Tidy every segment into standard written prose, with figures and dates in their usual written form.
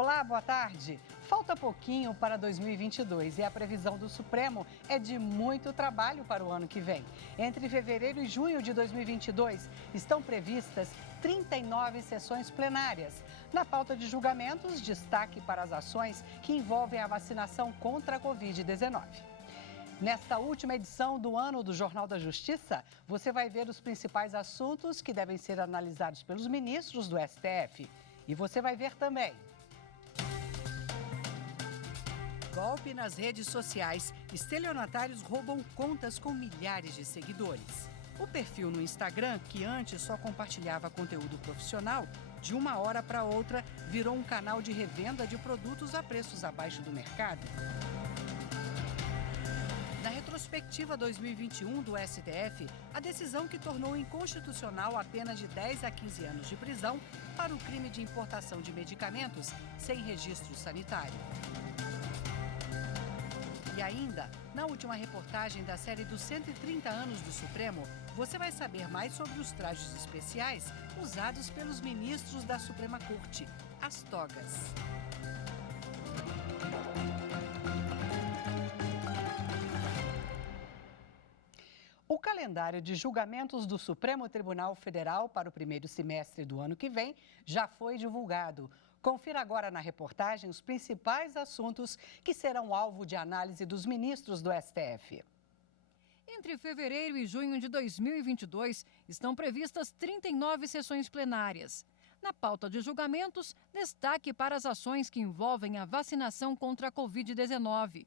Olá, boa tarde. Falta pouquinho para 2022 e a previsão do Supremo é de muito trabalho para o ano que vem. Entre fevereiro e junho de 2022, estão previstas 39 sessões plenárias. Na pauta de julgamentos, destaque para as ações que envolvem a vacinação contra a Covid-19. Nesta última edição do ano do Jornal da Justiça, você vai ver os principais assuntos que devem ser analisados pelos ministros do STF. E você vai ver também: golpe nas redes sociais. Estelionatários roubam contas com milhares de seguidores. O perfil no Instagram, que antes só compartilhava conteúdo profissional, de uma hora para outra virou um canal de revenda de produtos a preços abaixo do mercado. Na retrospectiva 2021 do STF, a decisão que tornou inconstitucional a pena de 10 a 15 anos de prisão para o crime de importação de medicamentos sem registro sanitário. E ainda, na última reportagem da série dos 130 anos do Supremo, você vai saber mais sobre os trajes especiais usados pelos ministros da Suprema Corte, as togas. O calendário de julgamentos do Supremo Tribunal Federal para o primeiro semestre do ano que vem já foi divulgado. Confira agora na reportagem os principais assuntos que serão alvo de análise dos ministros do STF. Entre fevereiro e junho de 2022, estão previstas 39 sessões plenárias. Na pauta de julgamentos, destaque para as ações que envolvem a vacinação contra a Covid-19.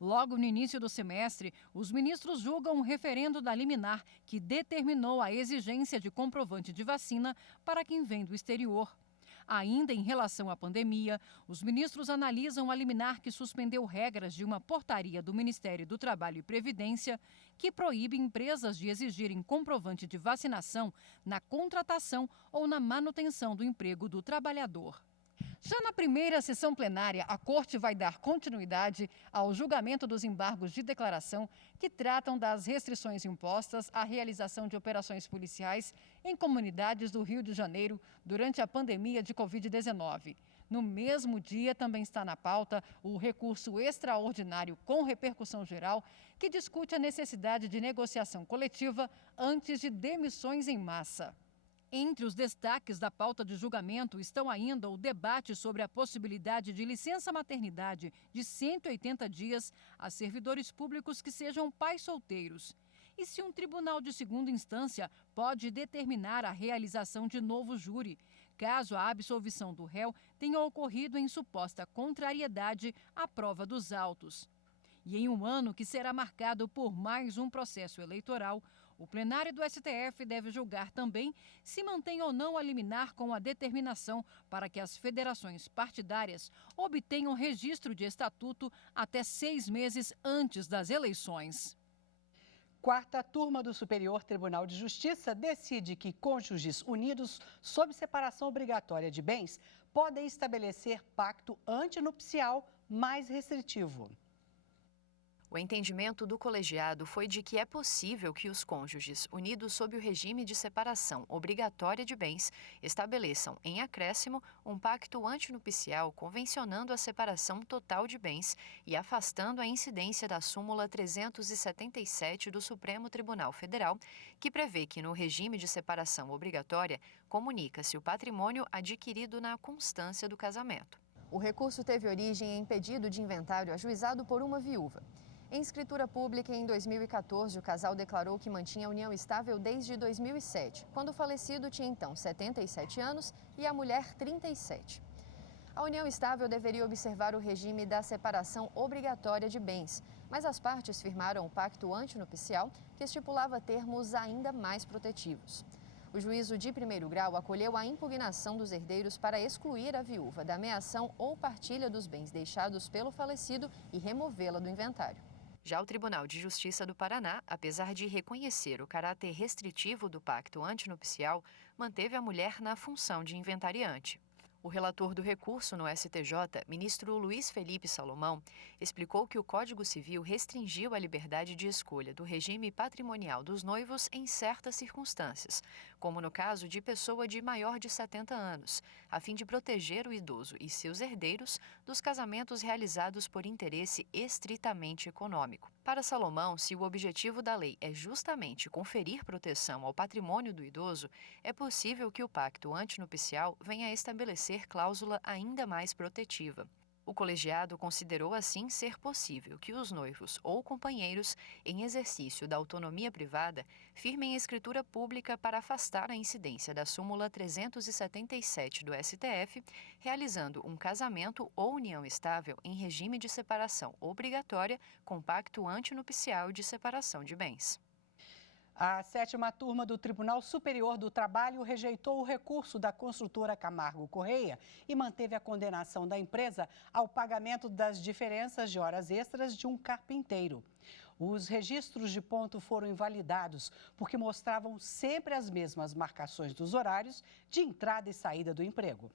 Logo no início do semestre, os ministros julgam um referendo da liminar que determinou a exigência de comprovante de vacina para quem vem do exterior. Ainda em relação à pandemia, os ministros analisam a liminar que suspendeu regras de uma portaria do Ministério do Trabalho e Previdência que proíbe empresas de exigirem comprovante de vacinação na contratação ou na manutenção do emprego do trabalhador. Já na primeira sessão plenária, a Corte vai dar continuidade ao julgamento dos embargos de declaração que tratam das restrições impostas à realização de operações policiais em comunidades do Rio de Janeiro durante a pandemia de Covid-19. No mesmo dia, também está na pauta o recurso extraordinário com repercussão geral, que discute a necessidade de negociação coletiva antes de demissões em massa. Entre os destaques da pauta de julgamento estão ainda o debate sobre a possibilidade de licença-maternidade de 180 dias a servidores públicos que sejam pais solteiros. E se um tribunal de segunda instância pode determinar a realização de novo júri, caso a absolvição do réu tenha ocorrido em suposta contrariedade à prova dos autos. E em um ano que será marcado por mais um processo eleitoral, o plenário do STF deve julgar também se mantém ou não a liminar com a determinação para que as federações partidárias obtenham registro de estatuto até 6 meses antes das eleições. Quarta turma do Superior Tribunal de Justiça decide que cônjuges unidos sob separação obrigatória de bens podem estabelecer pacto antinupcial mais restritivo. O entendimento do colegiado foi de que é possível que os cônjuges unidos sob o regime de separação obrigatória de bens estabeleçam, em acréscimo, um pacto antinupcial convencionando a separação total de bens e afastando a incidência da súmula 377 do Supremo Tribunal Federal, que prevê que no regime de separação obrigatória comunica-se o patrimônio adquirido na constância do casamento. O recurso teve origem em pedido de inventário ajuizado por uma viúva. Em escritura pública, em 2014, o casal declarou que mantinha a união estável desde 2007, quando o falecido tinha então 77 anos e a mulher 37. A união estável deveria observar o regime da separação obrigatória de bens, mas as partes firmaram o pacto antinupcial, que estipulava termos ainda mais protetivos. O juízo de primeiro grau acolheu a impugnação dos herdeiros para excluir a viúva da meação ou partilha dos bens deixados pelo falecido e removê-la do inventário. Já o Tribunal de Justiça do Paraná, apesar de reconhecer o caráter restritivo do pacto antinupcial, manteve a mulher na função de inventariante. O relator do recurso no STJ, ministro Luiz Felipe Salomão, explicou que o Código Civil restringiu a liberdade de escolha do regime patrimonial dos noivos em certas circunstâncias, como no caso de pessoa de maior de 70 anos, a fim de proteger o idoso e seus herdeiros dos casamentos realizados por interesse estritamente econômico. Para Salomão, se o objetivo da lei é justamente conferir proteção ao patrimônio do idoso, é possível que o pacto antinupcial venha a estabelecer cláusula ainda mais protetiva. O colegiado considerou assim ser possível que os noivos ou companheiros, em exercício da autonomia privada, firmem escritura pública para afastar a incidência da súmula 377 do STF, realizando um casamento ou união estável em regime de separação obrigatória com pacto antinupcial de separação de bens. A 7ª turma do Tribunal Superior do Trabalho rejeitou o recurso da construtora Camargo Correia e manteve a condenação da empresa ao pagamento das diferenças de horas extras de um carpinteiro. Os registros de ponto foram invalidados porque mostravam sempre as mesmas marcações dos horários de entrada e saída do emprego.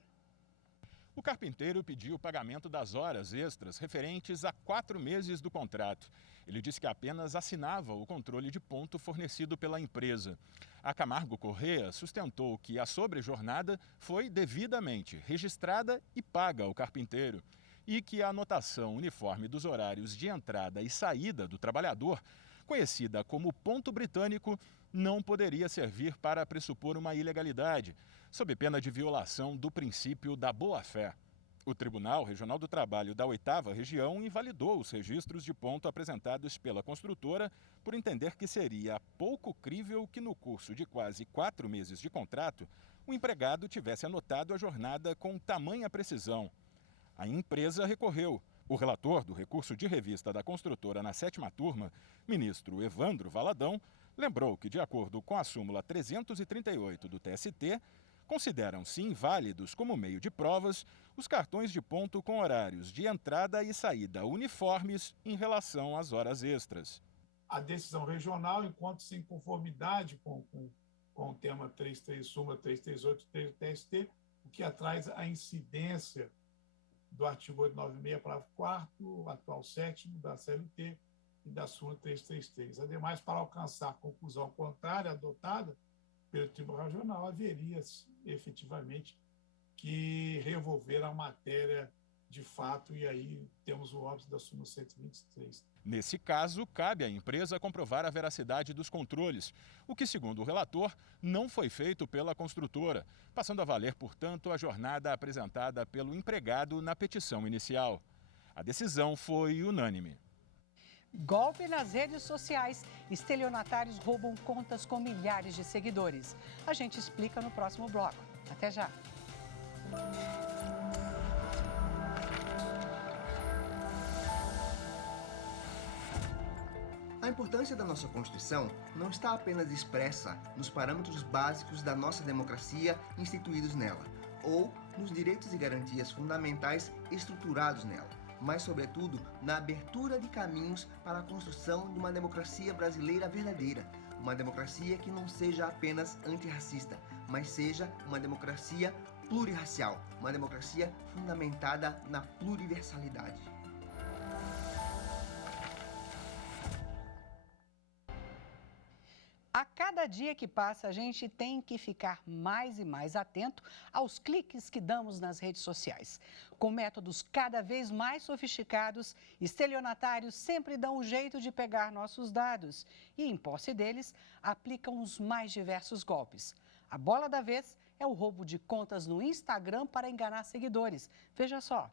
O carpinteiro pediu o pagamento das horas extras referentes a 4 meses do contrato. Ele disse que apenas assinava o controle de ponto fornecido pela empresa. A Camargo Correia sustentou que a sobrejornada foi devidamente registrada e paga ao carpinteiro e que a anotação uniforme dos horários de entrada e saída do trabalhador, conhecida como ponto britânico, não poderia servir para pressupor uma ilegalidade, sob pena de violação do princípio da boa-fé. O Tribunal Regional do Trabalho da 8ª Região invalidou os registros de ponto apresentados pela construtora por entender que seria pouco crível que no curso de quase 4 meses de contrato, o empregado tivesse anotado a jornada com tamanha precisão. A empresa recorreu. O relator do recurso de revista da construtora na 7ª turma, ministro Evandro Valadão, lembrou que, de acordo com a súmula 338 do TST, consideram-se inválidos como meio de provas os cartões de ponto com horários de entrada e saída uniformes em relação às horas extras. A decisão regional encontra-se em conformidade com o tema 33, súmula 338 do TST, o que traz a incidência do artigo 896, parágrafo 4º, atual 7º da CLT e da súmula 333. Ademais, para alcançar a conclusão contrária adotada pelo Tribunal Regional, haveria efetivamente que revolver a matéria de fato, e aí temos o óbito da súmula 123. Nesse caso, cabe à empresa comprovar a veracidade dos controles, o que, segundo o relator, não foi feito pela construtora, passando a valer, portanto, a jornada apresentada pelo empregado na petição inicial. A decisão foi unânime. Golpe nas redes sociais. Estelionatários roubam contas com milhares de seguidores. A gente explica no próximo bloco. Até já. A importância da nossa Constituição não está apenas expressa nos parâmetros básicos da nossa democracia instituídos nela, ou nos direitos e garantias fundamentais estruturados nela, mas, sobretudo, na abertura de caminhos para a construção de uma democracia brasileira verdadeira, uma democracia que não seja apenas antirracista, mas seja uma democracia plurirracial, uma democracia fundamentada na pluriversalidade. A cada dia que passa, a gente tem que ficar mais e mais atento aos cliques que damos nas redes sociais. Com métodos cada vez mais sofisticados, estelionatários sempre dão um jeito de pegar nossos dados e, em posse deles, aplicam os mais diversos golpes. A bola da vez é o roubo de contas no Instagram para enganar seguidores. Veja só.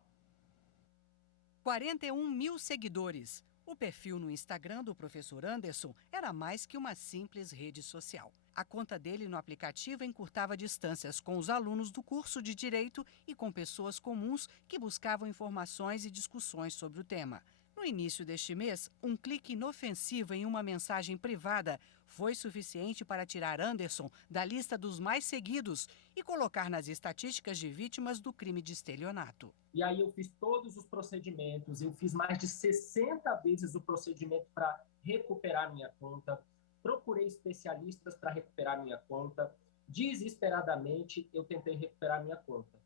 41 mil seguidores. O perfil no Instagram do professor Anderson era mais que uma simples rede social. A conta dele no aplicativo encurtava distâncias com os alunos do curso de Direito e com pessoas comuns que buscavam informações e discussões sobre o tema. No início deste mês, um clique inofensivo em uma mensagem privada foi suficiente para tirar Anderson da lista dos mais seguidos e colocar nas estatísticas de vítimas do crime de estelionato. E aí eu fiz todos os procedimentos, eu fiz mais de 60 vezes o procedimento para recuperar minha conta, procurei especialistas para recuperar minha conta, desesperadamente eu tentei recuperar minha conta.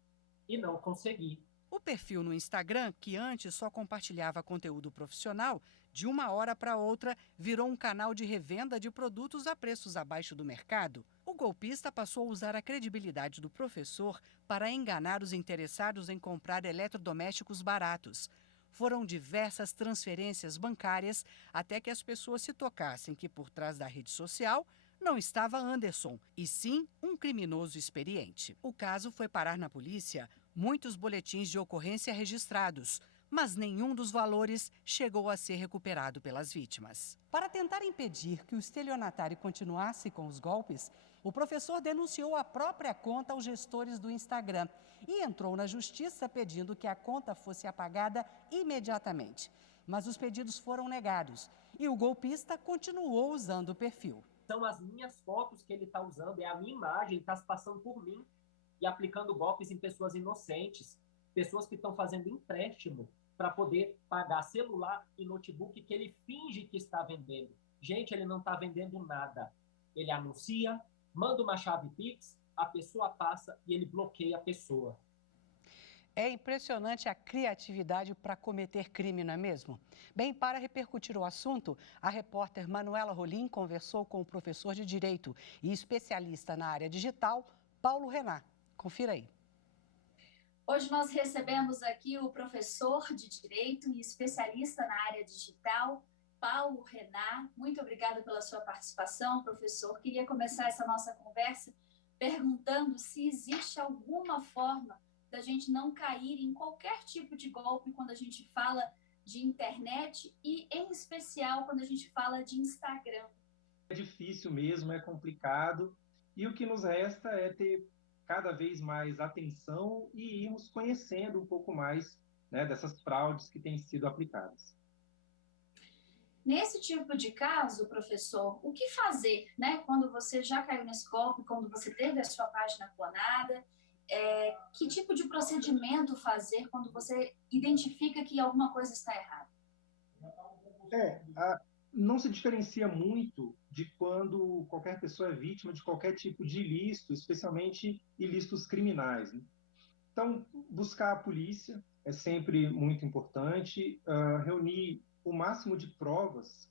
e não consegui. O perfil no Instagram, que antes só compartilhava conteúdo profissional, de uma hora para outra virou um canal de revenda de produtos a preços abaixo do mercado. O golpista passou a usar a credibilidade do professor para enganar os interessados em comprar eletrodomésticos baratos. Foram diversas transferências bancárias até que as pessoas se tocassem que por trás da rede social não estava Anderson, e sim um criminoso experiente. O caso foi parar na polícia, muitos boletins de ocorrência registrados, mas nenhum dos valores chegou a ser recuperado pelas vítimas. Para tentar impedir que o estelionatário continuasse com os golpes, o professor denunciou a própria conta aos gestores do Instagram e entrou na justiça pedindo que a conta fosse apagada imediatamente. Mas os pedidos foram negados e o golpista continuou usando o perfil. São as minhas fotos que ele está usando, é a minha imagem, ele está se passando por mim e aplicando golpes em pessoas inocentes, pessoas que estão fazendo empréstimo para poder pagar celular e notebook que ele finge que está vendendo. Gente, ele não está vendendo nada. Ele anuncia, manda uma chave Pix, a pessoa passa e ele bloqueia a pessoa. É impressionante a criatividade para cometer crime, não é mesmo? Bem, para repercutir o assunto, a repórter Manuela Rolim conversou com o professor de Direito e especialista na área digital, Paulo Renat. Confira aí. Hoje nós recebemos aqui o professor de Direito e especialista na área digital, Paulo Renat. Muito obrigada pela sua participação, professor. Queria começar essa nossa conversa perguntando se existe alguma forma da gente não cair em qualquer tipo de golpe quando a gente fala de internet e, em especial, quando a gente fala de Instagram. É difícil mesmo, é complicado, e o que nos resta é ter cada vez mais atenção e irmos conhecendo um pouco mais, né, dessas fraudes que têm sido aplicadas. Nesse tipo de caso, professor, o que fazer, né, quando você já caiu nesse golpe, quando você teve a sua página clonada? Que tipo de procedimento fazer quando você identifica que alguma coisa está errada? Não se diferencia muito de quando qualquer pessoa é vítima de qualquer tipo de ilícito, especialmente ilícitos criminais, né? Então, buscar a polícia é sempre muito importante, reunir o máximo de provas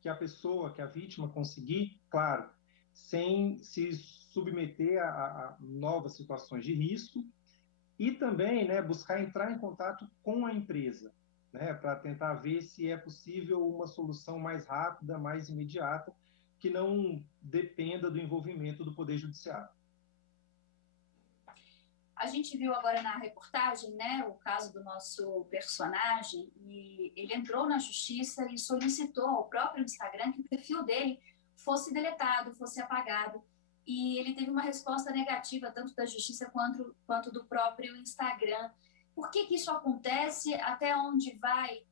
que a pessoa, que a vítima conseguir, claro, sem se submeter a novas situações de risco, e também, né, buscar entrar em contato com a empresa, né, para tentar ver se é possível uma solução mais rápida, mais imediata, que não dependa do envolvimento do Poder Judiciário. A gente viu agora na reportagem, né, o caso do nosso personagem, e ele entrou na justiça e solicitou ao próprio Instagram que o perfil dele fosse deletado, fosse apagado. E ele teve uma resposta negativa, tanto da justiça quanto do próprio Instagram. Por que isso acontece? Até onde vai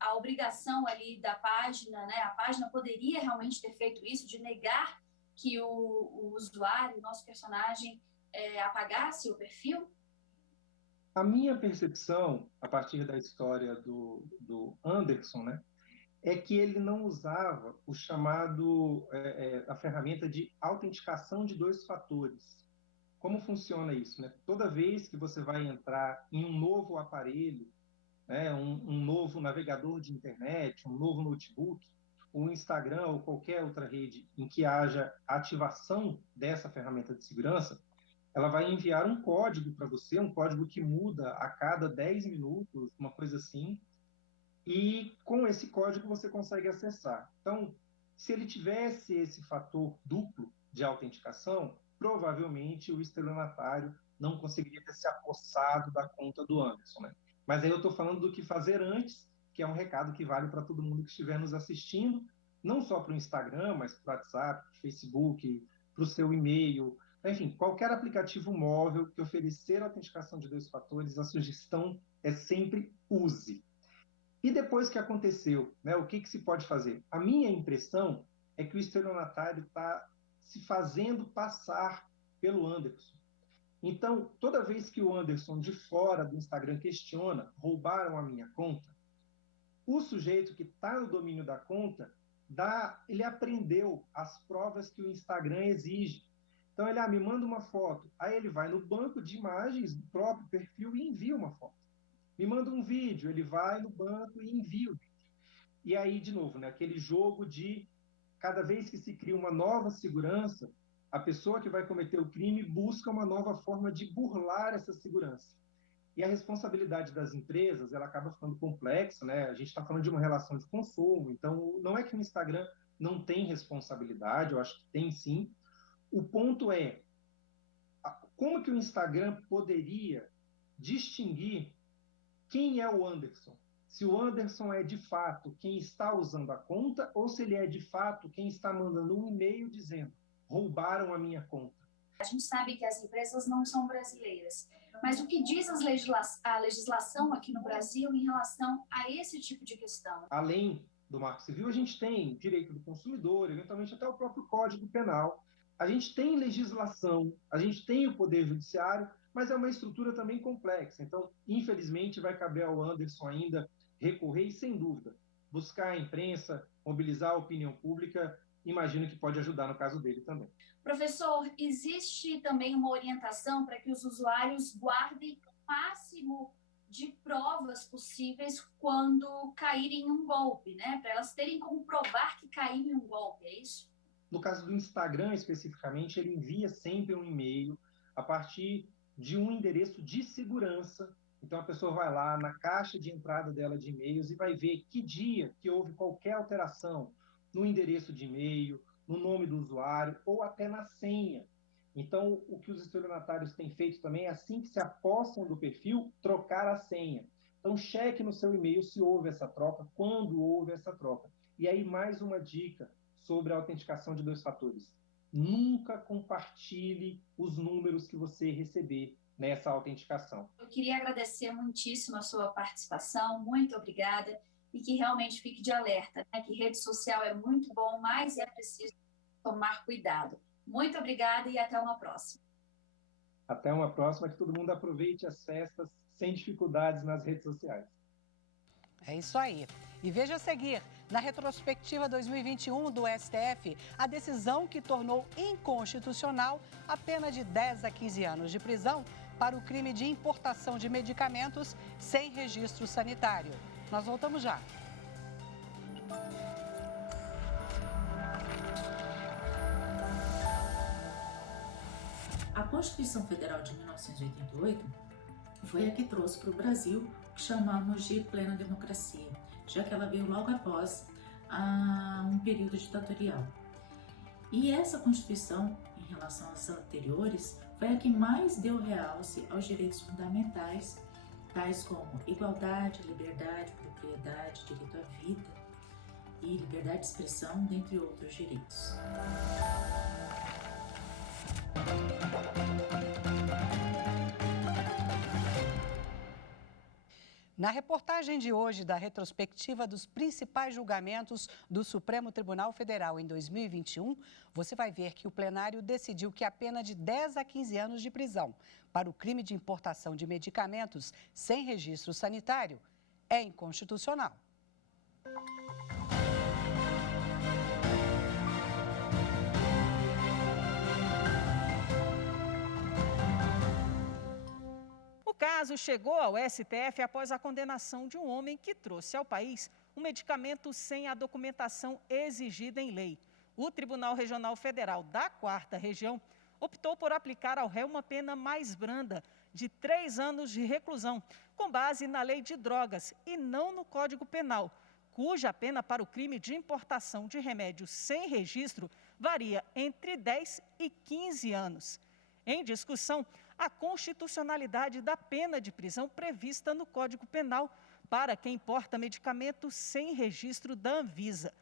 a obrigação ali da página, né? A página poderia realmente ter feito isso, de negar que o usuário, o nosso personagem, apagasse o perfil? A minha percepção, a partir da história do Anderson, né, é que ele não usava o chamado, a ferramenta de autenticação de 2 fatores. Como funciona isso, né? Toda vez que você vai entrar em um novo aparelho, né, um novo navegador de internet, um novo notebook, o Instagram ou qualquer outra rede em que haja ativação dessa ferramenta de segurança, ela vai enviar um código para você, um código que muda a cada 10 minutos, uma coisa assim, e com esse código você consegue acessar. Então, se ele tivesse esse fator duplo de autenticação, provavelmente o estelionatário não conseguiria ter se apossado da conta do Anderson, né? Mas aí eu estou falando do que fazer antes, que é um recado que vale para todo mundo que estiver nos assistindo, não só para o Instagram, mas para o WhatsApp, para o Facebook, para o seu e-mail, enfim, qualquer aplicativo móvel que oferecer autenticação de 2 fatores, a sugestão é sempre use. E depois que aconteceu, né, o que se pode fazer? A minha impressão é que o estelionatário está se fazendo passar pelo Anderson. Então, toda vez que o Anderson, de fora do Instagram, questiona, roubaram a minha conta, o sujeito que está no domínio da conta, ele aprendeu as provas que o Instagram exige. Então ele me manda uma foto, aí ele vai no banco de imagens do próprio perfil e envia uma foto. Me manda um vídeo, ele vai no banco e envia o vídeo. E aí, de novo, né, aquele jogo de cada vez que se cria uma nova segurança, a pessoa que vai cometer o crime busca uma nova forma de burlar essa segurança. E a responsabilidade das empresas, ela acaba ficando complexa, né? A gente está falando de uma relação de consumo, então não é que o Instagram não tem responsabilidade, eu acho que tem sim. O ponto é, como que o Instagram poderia distinguir quem é o Anderson? Se o Anderson é de fato quem está usando a conta ou se ele é de fato quem está mandando um e-mail dizendo roubaram a minha conta. A gente sabe que as empresas não são brasileiras, mas o que diz a legislação aqui no Brasil em relação a esse tipo de questão? Além do Marco Civil, a gente tem direito do consumidor, eventualmente até o próprio Código Penal. A gente tem legislação, a gente tem o Poder Judiciário, mas é uma estrutura também complexa. Então, infelizmente, vai caber ao Anderson ainda recorrer e, sem dúvida, buscar a imprensa, mobilizar a opinião pública, imagino que pode ajudar no caso dele também. Professor, existe também uma orientação para que os usuários guardem o máximo de provas possíveis quando caírem em um golpe, né? Para elas terem como provar que caíram em um golpe, é isso? No caso do Instagram, especificamente, ele envia sempre um e-mail a partir de um endereço de segurança. Então, a pessoa vai lá na caixa de entrada dela de e-mails e vai ver que dia que houve qualquer alteração no endereço de e-mail, no nome do usuário ou até na senha. Então, o que os estelionatários têm feito também é, assim que se apossam do perfil, trocar a senha. Então, cheque no seu e-mail se houve essa troca, quando houve essa troca. E aí, mais uma dica sobre a autenticação de 2 fatores. Nunca compartilhe os números que você receber nessa autenticação. Eu queria agradecer muitíssimo a sua participação, muito obrigada, e que realmente fique de alerta, né? Que rede social é muito bom, mas é preciso tomar cuidado. Muito obrigada e até uma próxima. Até uma próxima, que todo mundo aproveite as festas sem dificuldades nas redes sociais. É isso aí. E veja a seguir, na retrospectiva 2021 do STF, a decisão que tornou inconstitucional a pena de 10 a 15 anos de prisão para o crime de importação de medicamentos sem registro sanitário. Nós voltamos já. A Constituição Federal de 1988 foi a que trouxe para o Brasil o que chamamos de plena democracia, já que ela veio logo após um período ditatorial. E essa Constituição, em relação às anteriores, foi a que mais deu realce aos direitos fundamentais, tais como igualdade, liberdade, propriedade, direito à vida e liberdade de expressão, dentre outros direitos. Na reportagem de hoje da retrospectiva dos principais julgamentos do Supremo Tribunal Federal em 2021, você vai ver que o plenário decidiu que a pena de 10 a 15 anos de prisão para o crime de importação de medicamentos sem registro sanitário é inconstitucional. O caso chegou ao STF após a condenação de um homem que trouxe ao país um medicamento sem a documentação exigida em lei. O Tribunal Regional Federal da 4ª Região optou por aplicar ao réu uma pena mais branda, de 3 anos de reclusão, com base na Lei de Drogas e não no Código Penal, cuja pena para o crime de importação de remédios sem registro varia entre 10 e 15 anos. Em discussão, a constitucionalidade da pena de prisão prevista no Código Penal para quem importa medicamento sem registro da Anvisa.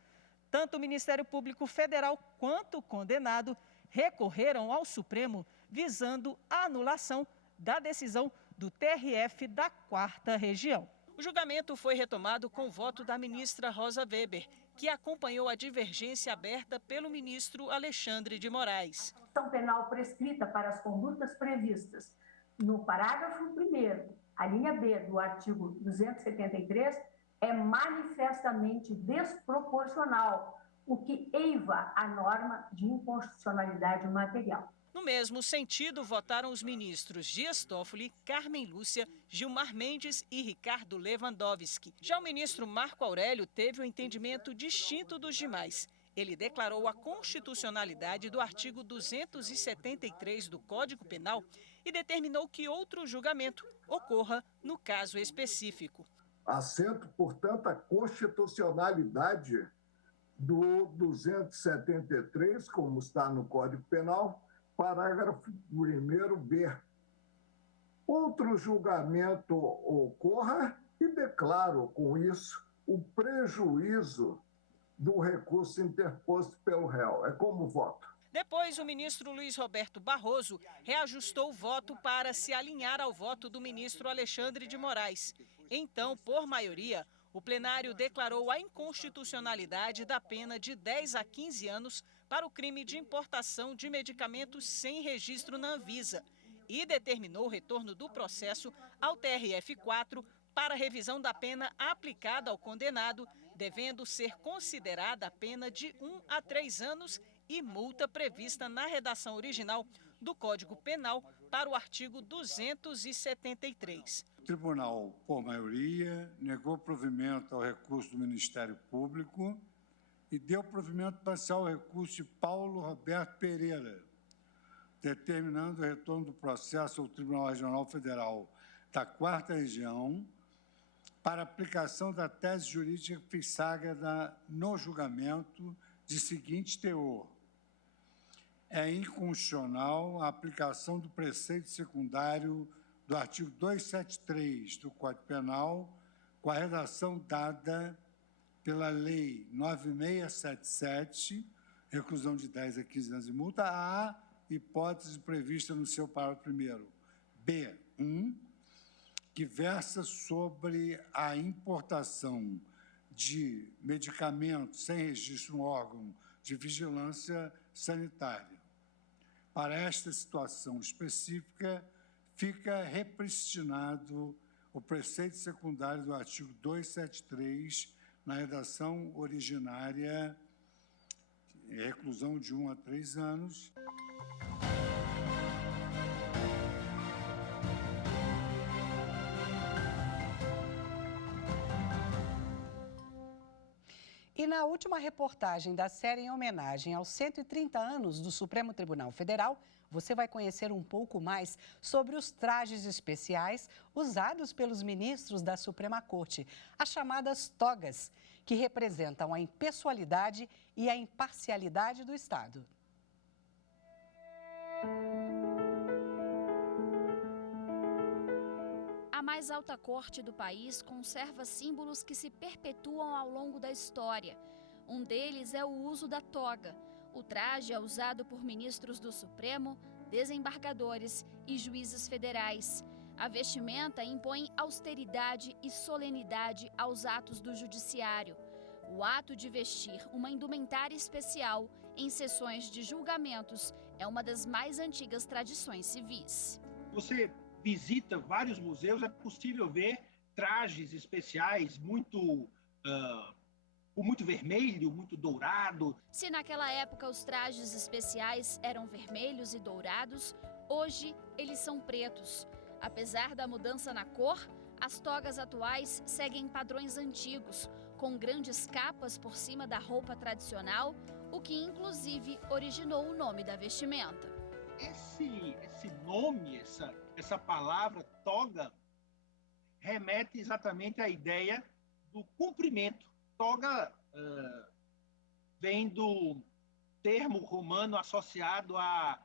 Tanto o Ministério Público Federal quanto o condenado recorreram ao Supremo visando a anulação da decisão do TRF da 4ª Região. O julgamento foi retomado com o voto da ministra Rosa Weber, que acompanhou a divergência aberta pelo ministro Alexandre de Moraes. A ação penal prescrita para as condutas previstas no parágrafo 1º, a linha B do artigo 273, é manifestamente desproporcional, o que eiva a norma de inconstitucionalidade material. No mesmo sentido, votaram os ministros Dias Toffoli, Carmen Lúcia, Gilmar Mendes e Ricardo Lewandowski. Já o ministro Marco Aurélio teve um entendimento distinto dos demais. Ele declarou a constitucionalidade do artigo 273 do Código Penal e determinou que outro julgamento ocorra no caso específico. Assento, portanto, a constitucionalidade do 273, como está no Código Penal, parágrafo 1º-B. Outro julgamento ocorra e declaro com isso o prejuízo do recurso interposto pelo réu. É como voto. Depois, o ministro Luiz Roberto Barroso reajustou o voto para se alinhar ao voto do ministro Alexandre de Moraes. Então, por maioria, o plenário declarou a inconstitucionalidade da pena de 10 a 15 anos para o crime de importação de medicamentos sem registro na Anvisa e determinou o retorno do processo ao TRF4 para revisão da pena aplicada ao condenado, devendo ser considerada a pena de 1 a 3 anos e multa prevista na redação original do Código Penal para o artigo 273. O tribunal, por maioria, negou provimento ao recurso do Ministério Público e deu provimento parcial ao recurso de Paulo Roberto Pereira, determinando o retorno do processo ao Tribunal Regional Federal da 4ª Região para aplicação da tese jurídica fixada no julgamento de seguinte teor: é inconstitucional a aplicação do preceito secundário do artigo 273 do Código Penal com a redação dada pela Lei 9677, reclusão de 10 a 15 anos de multa, à hipótese prevista no seu parágrafo 1º, B1, que versa sobre a importação de medicamentos sem registro no órgão de vigilância sanitária. Para esta situação específica, fica repristinado o preceito secundário do artigo 273 na redação originária, reclusão de 1 a 3 anos. E na última reportagem da série em homenagem aos 130 anos do Supremo Tribunal Federal, você vai conhecer um pouco mais sobre os trajes especiais usados pelos ministros da Suprema Corte, as chamadas togas, que representam a impessoalidade e a imparcialidade do Estado. A mais alta corte do país conserva símbolos que se perpetuam ao longo da história. Um deles é o uso da toga. O traje é usado por ministros do Supremo, desembargadores e juízes federais. A vestimenta impõe austeridade e solenidade aos atos do judiciário. O ato de vestir uma indumentária especial em sessões de julgamentos é uma das mais antigas tradições civis. Você visita vários museus, é possível ver trajes especiais com muito vermelho, muito dourado. Se naquela época os trajes especiais eram vermelhos e dourados, hoje eles são pretos. Apesar da mudança na cor, as togas atuais seguem padrões antigos, com grandes capas por cima da roupa tradicional, o que inclusive originou o nome da vestimenta. Esse nome, essa palavra toga, remete exatamente à ideia do cumprimento. Toga vem do termo romano associado a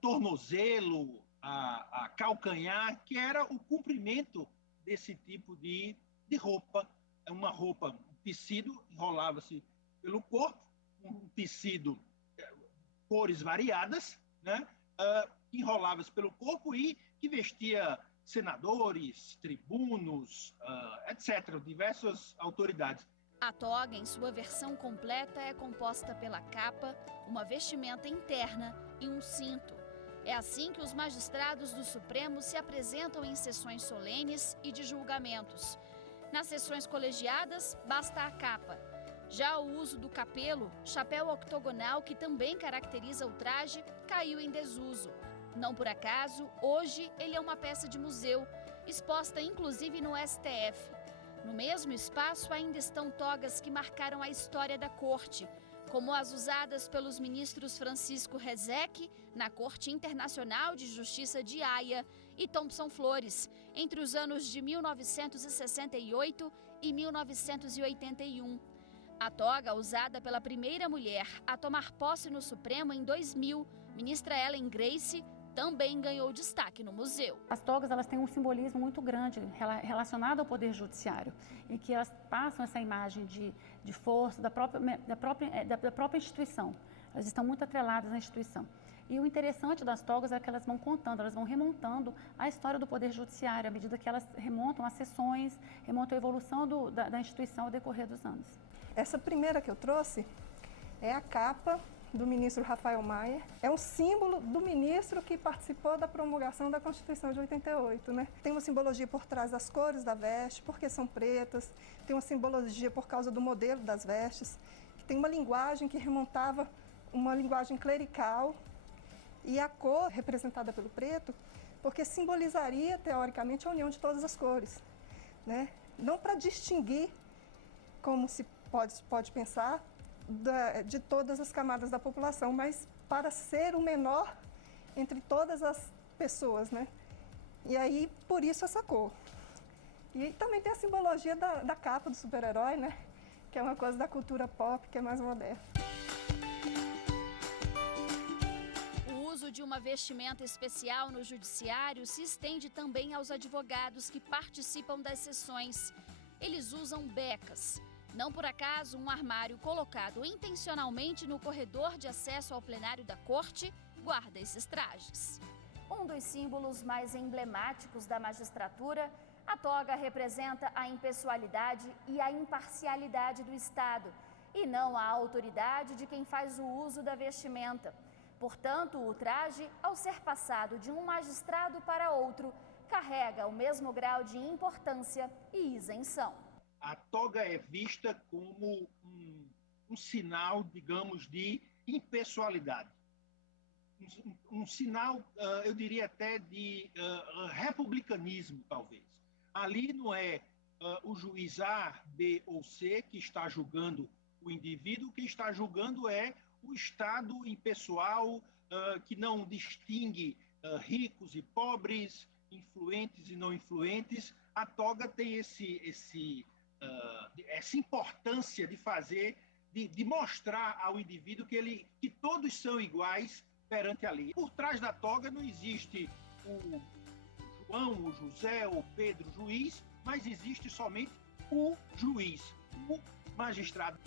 tornozelo, a calcanhar, que era o cumprimento desse tipo de roupa. É uma roupa, um tecido, enrolava-se pelo corpo, um tecido, cores variadas, né? Enrolava-se pelo corpo e que vestia senadores, tribunos, etc., diversas autoridades. A toga, em sua versão completa, é composta pela capa, uma vestimenta interna e um cinto. É assim que os magistrados do Supremo se apresentam em sessões solenes e de julgamentos. Nas sessões colegiadas, basta a capa. Já o uso do capelo, chapéu octogonal que também caracteriza o traje, caiu em desuso. Não por acaso, hoje ele é uma peça de museu, exposta inclusive no STF. No mesmo espaço ainda estão togas que marcaram a história da corte, como as usadas pelos ministros Francisco Rezec na Corte Internacional de Justiça de Haia e Thomson Flores, entre os anos de 1968 e 1981. A toga usada pela primeira mulher a tomar posse no Supremo em 2000, ministra Ellen Grace, também ganhou destaque no museu. As togas elas têm um simbolismo muito grande relacionado ao poder judiciário, em que elas passam essa imagem de força da própria instituição. Elas estão muito atreladas à instituição. E o interessante das togas é que elas vão contando, elas vão remontando a história do poder judiciário, à medida que elas remontam as sessões, remontam a evolução da instituição ao decorrer dos anos. Essa primeira que eu trouxe é a capa do ministro Rafael Maia. É um símbolo do ministro que participou da promulgação da Constituição de 88, né? Tem uma simbologia por trás das cores da veste, porque são pretas, tem uma simbologia por causa do modelo das vestes, que tem uma linguagem que remontava uma linguagem clerical, e a cor representada pelo preto, porque simbolizaria, teoricamente, a união de todas as cores, né? Não para distinguir, como se pode pensar, de todas as camadas da população, mas para ser o menor entre todas as pessoas, né? E aí, por isso essa cor. E também tem a simbologia da capa do super-herói, né? Que é uma coisa da cultura pop, que é mais moderna. O uso de uma vestimenta especial no judiciário se estende também aos advogados que participam das sessões. Eles usam becas. Não por acaso, um armário colocado intencionalmente no corredor de acesso ao plenário da corte guarda esses trajes. Um dos símbolos mais emblemáticos da magistratura, a toga representa a impessoalidade e a imparcialidade do Estado, e não a autoridade de quem faz o uso da vestimenta. Portanto, o traje, ao ser passado de um magistrado para outro, carrega o mesmo grau de importância e isenção. A toga é vista como um sinal, digamos, de impessoalidade. Um sinal, eu diria até, de republicanismo, talvez. Ali não é o juiz A, B ou C que está julgando o indivíduo, o que está julgando é o Estado impessoal, que não distingue ricos e pobres, influentes e não influentes. A toga tem essa importância de fazer, de mostrar ao indivíduo que todos são iguais perante a lei. Por trás da toga não existe o João, o José, o Pedro, juiz, mas existe somente o juiz, o magistrado.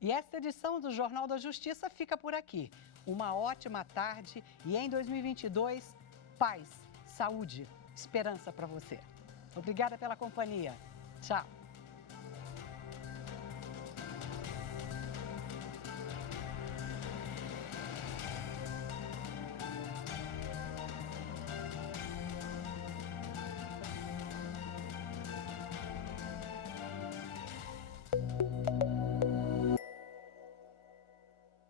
E esta edição do Jornal da Justiça fica por aqui. Uma ótima tarde e em 2022, paz, saúde, esperança para você. Obrigada pela companhia. Tchau.